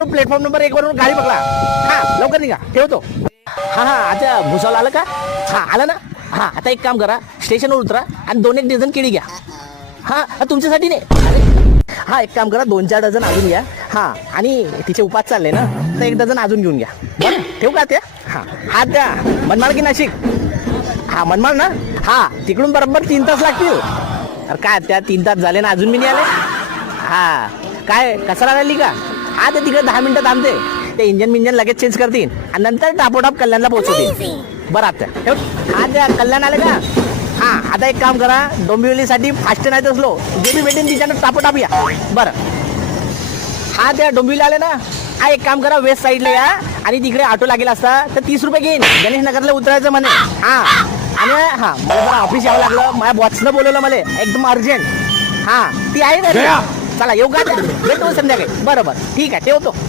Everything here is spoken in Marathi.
प्लॅटफॉर्म नंबर 1 वरून गाडी पकडा. हा लवकर निघा, ठेवतो. हा हा आता भुसावळ आलं का? हा आलं ना. हा आता एक काम करा, स्टेशनवर उतरा आणि 2-1 डझन केळी घ्या. हा तुमच्यासाठी नाही. हा एक काम करा, 2-4 डझन अजून घ्या. हा आणि तिचे उपास चालले ना, तर 1 डझन अजून घेऊन घ्या. बरं ठेवू का? त्या हा हा द्या. मनमाड की नाशिक? हा मनमाड ना. हा तिकडून बरोबर 3 तास लागतील. अरे काय त्या 3 तास झाले ना, अजून मी नाही आले. हा काय कचरा राहिली का? हा ते तिकडे 10 मिनिटं थांबते. ते इंजन लगेच चेंज करतील आणि नंतर टापोटाप कल्याणला पोहोचवतील. बरं आता ठेव. हा त्या कल्याण आलं का? हा आता एक काम करा, डोंबिवलीसाठी फास्ट नाही असलो जे बी भेटेन तिच्यानं टापोटाप या. बरं हा त्या डोंबिवली आले ना. हा एक काम करा, वेस्ट साईडला या आणि तिकडे ऑटो लागेल असता तर 30 रुपये घेईन. गणेश नगरला उतरायचं म्हणे. हा आणि हा मला जरा ऑफिस यावं लागलं, माझ्या बॉसनं बोलवलं मला एकदम अर्जंट. हा ती आहे ना. चला येऊ का? भेटू संध्याकाळी. बरोबर ठीक आहे, ठेवतो.